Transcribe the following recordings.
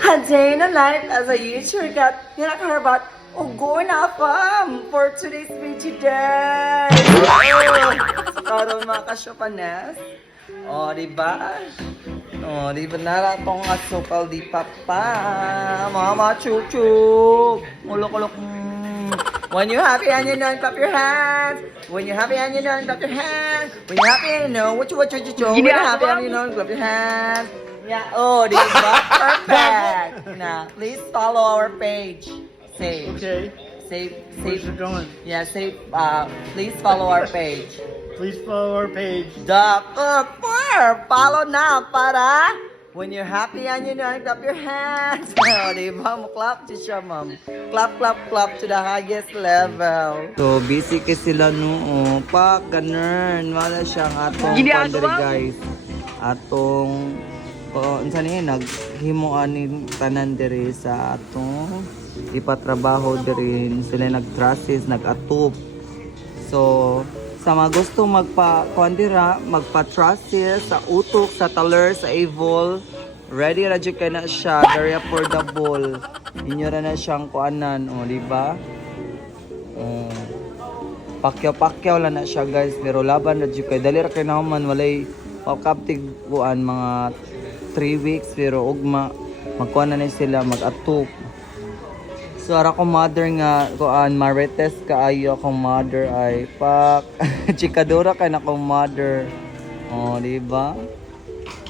A day and a night as a YouTuber got kinakarabat o going na for today's video today. Karon mga kasyopanes. O, diba? O, diba nara tong asukal di papa. Mama chuchuk. Ulok-ulok. When you're happy and you know, clap your hands. When you're happy and you know, clap your hands. When you're happy and you know, what you. When you're happy and you know, clap your hands. Yeah, oh, diba? Perfect. Now, please follow our page. Say. Okay. Say. Where's it going? Yeah, say. Please follow our page. Please follow our page. Follow now para when you're happy and you know, clap your hands. Oh, diba? Clap to siya, ma'am. Clap, clap, clap to the highest level. So, busy kasi sila no. Pak, ganun. Wala siyang atong pandiri, guys. Atong unsa ni naghimuan ni tanan diri sa atong ipatrabaho diri sila nagtraces nag-atop. So sa mga gusto magpa-traces sa utok, sa taler, sa evil, ready ra jud kay na siya, very affordable. Inyo ra na siyang kuanan, di ba? Pakyaw-pakyaw lang na siya, guys, pero laban ra jud kay dali ra kay naman walay pakaptig kuan mga 3 weeks pero ugma magkuha na sila mag-atop. So ara ko mother nga kuan marites kaayo akong mother ay pak chikadura kay na akong mother. Di ba?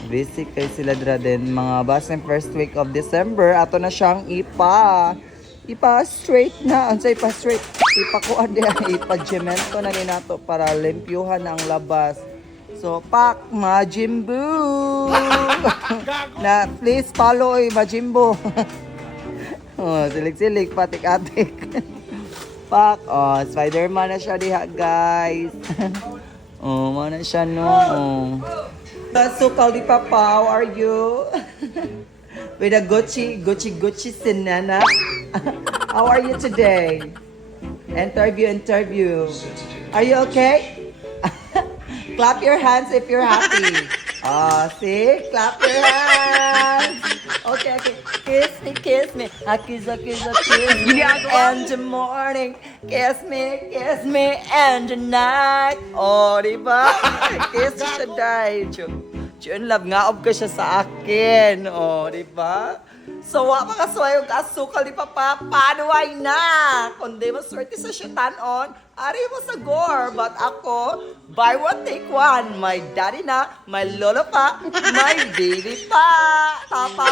Basic kay sila dra din mga basing first week of December ato na siyang ipa straight na unsay pa straight ipa kuan dia ipa-cemento na ni nato para limpyuhan ang labas. So, pak, Majimbu! Na, please follow Majimbu. Silig-silig, patik-atik. Pak, Spider-Man na siya diha, guys. Mana siya, no. Sukal di papa, how are you? With a Gucci sinana. How are you today? Interview. Are you okay? Clap your hands if you're happy. See? Clap your hands. Okay. Kiss me. Kiss me. And the morning. Kiss me. And the night. Diba? Kiss siya dahil. Chun love nga ka siya sa akin. Diba? So, makasway yung asukal di papa, panuway na! Kundi maswerte sa syutanon, ari mo sa gore. But ako, buy one, take one. My daddy na, my lolo pa, my baby pa! Tapa.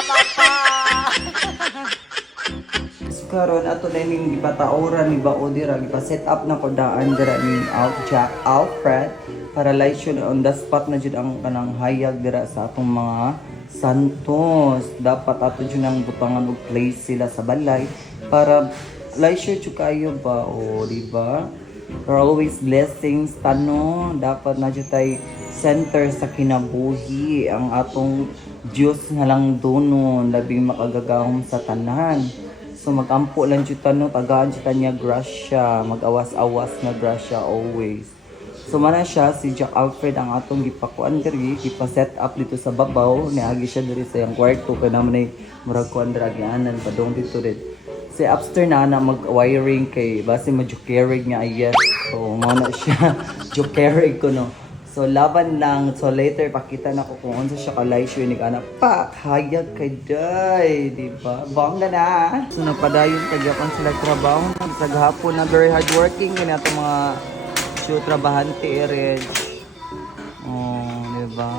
Karon ato na yung gipatauran ni Baodira, gipa-set up na ko daan dira ni Jack Alfred para laisyon on the spot na jud ang kanang hayag dira sa atong mga santos. Dapat ato jud nang butangan og place sila sa balay para laisyon jud kayo ba di ba? For always blessings tano, dapat na jud tay center sa kinabuhi ang atong Dios nga lang donon labing makagagahom sa tanan. So magampo lang jud tano, tagaan jud tanya grasya, mag-awas-awas nga grasya always. So mana siya si Jack Alfred ang atong gipakuan diri, gipa-set up dito sa babaw, niagi siya diri sa iyang kwarto kay naman ay murag kuan dira gianan padong dito rin. Si upstairs na mag-wiring kay base ma-jukerig nga yes. So mana siya jukerig ko no. So laban lang. So later pakita na ko kung unsa siya ka-laisyo ni ana pa hayag kay day, di ba? Bongga na. So nagpadayon tagyapan sila trabaho sa gahapon na very hardworking ni ato mga trabahante rin. Di ba?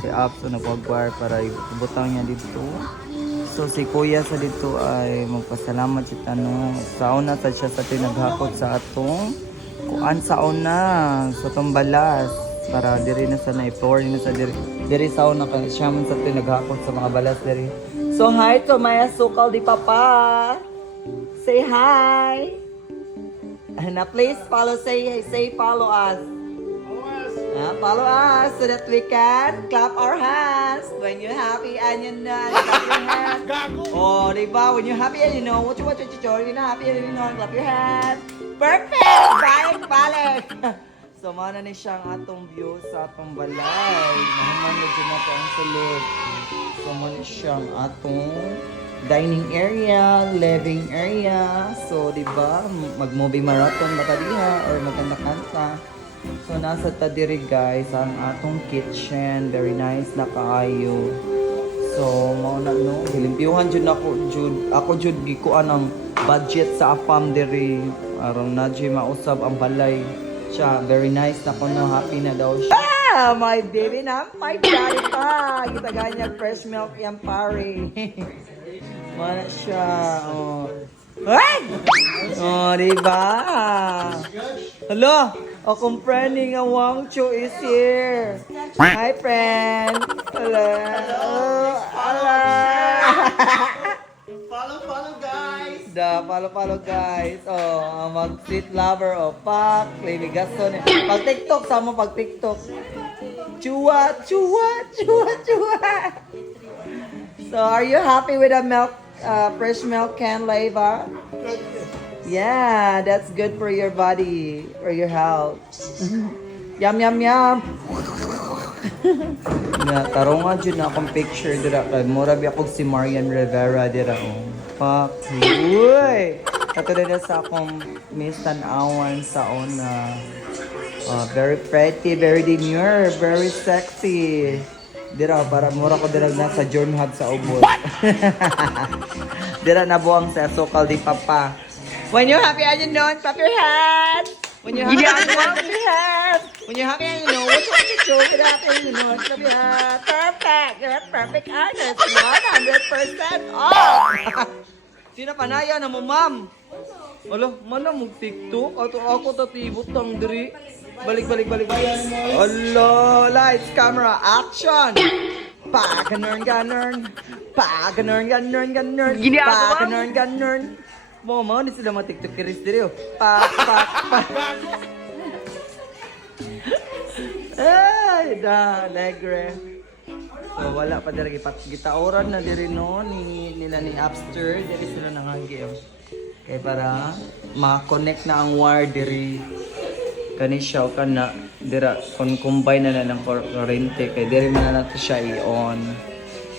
Si Apso nagwagwar para ibutang niya dito. So si Kuya sa dito ay magpasalamat si Tano. Sauna sa siya sa tinaghakot sa atong kuan sauna sa tumbalas para diri na sa na-floor na sa diri sauna kay siya man sa tinaghakot sa mga balas diri. So hi to my sukal di papa. Say hi. Na please follow, say follow us. Follow us so that we can clap our hands when you're happy and you know, clap your hands. Diba? When you're happy and you know, what you you're not happy and you know, clap your hands. Perfect! Balik! So, mana ni siya ang atong view sa atong balay. Mahuman na dyan natin ang sulod. So, mana siya ang atong dining area, living area. So, di ba, mag-movie marathon ba diha or magkanta-kanta. So, nasa tadiri guys, ang atong kitchen. Very nice na kaayo. So, mauna no, hilimpiyuhan jud ako jud gikuan ang budget sa afam diri. Aron na jud mausab ang balay. Siya, very nice na kuno, happy na daw siya. Ah, my baby na, my daddy pa. Kita ganyan, fresh milk yan pare. Mana siya, oh. Ay! Oh, diba? Hello, akong friend ni nga Wang Chu is here. Hi, friend. Hello. Hello. Follow, guys. Follow guys. Oh, ang mag-sweet lover. Oh, pak. Lady Gaston. Pag TikTok, sama pag TikTok. Chua. So, are you happy with the milk, fresh milk can, Leva? Yeah, that's good for your body, for your health. Yum. Na tarungan jud na akong picture dira kay mura bi ako si Marian Rivera dira oh. Fuck. Uy. Kato din sa akong miss tan-awan sa una. Very pretty, very demure, very sexy. Dira para mura ko dira na sa John Hub sa ubos. Dira na buang sa sokal di papa. When you're happy, I know, clap your hands. When you're happy, clap your hands. When you're happy, you know what to do. Get up and you know, clap your hands. Perfect. You're perfect artist. 100% off. Sino panaya na mo, ma'am? Alo, mana mo TikTok? Ako tatibot ang diri. Balik. Alo, lights, camera, action. Pa, ganun. Mo, di sila ma-TikTok kiris diri. Pa. Ay, alegre. So, wala pa diri gitaoran na diri no nila ni Upster. Diri sila nangagi. Kay para ma-connect na ang wire diri. Kani siya kana dira combine na ng kurente kay diri man na nato siya i-on.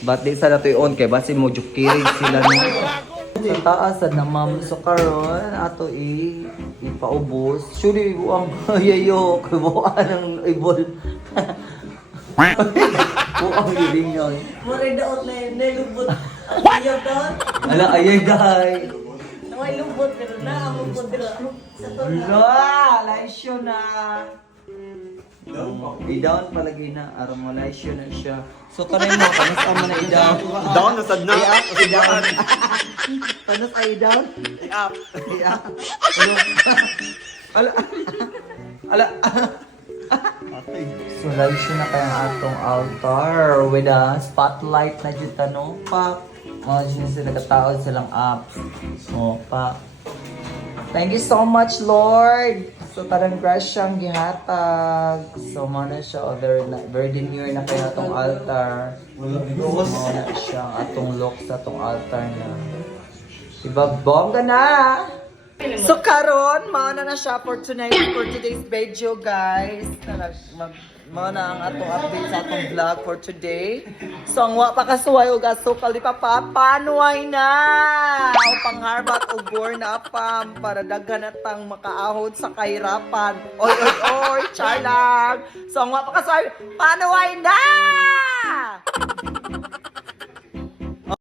But di sa nato i-on kay basi mo jukiri sila no. Sa taas na ma'am so karon ato ipaubos. Suri buang yayo kay buang ang ibol. Buang living yun. Murag daot na lubot. Ayaw daot. Ala ayay dahay. Naway lubot pero na among pudra. Sa tona. Wala, laisyo na. I-down palagi na, aram mo laisyo na siya. So kanay mo, kanas mo na i-down. Down na sad na. I-up, i-down. Kanas ay i-down? I-up. I-up. Ala. So laisyo na kaya ang atong altar with a spotlight na dyan tanong pa. Mga dyan sila kataod silang apps. O pa. Thank you so much, Lord. So, tarang grasyang gihatag. So, mana siya, very demure na kaya atong altar. Mana siya, atong look sa atong altar na. Diba, bongga na! So, karon, mana na siya for today's video, guys. Mana ang atong update sa atong vlog for today. So, ang wa pa kasuway o gasukal, di pa panuway na! O pangharbat o gore na apam para daghan atang makaahod sa kahirapan. Oy, char lang! So, ang wa pa kasuway, panuway na!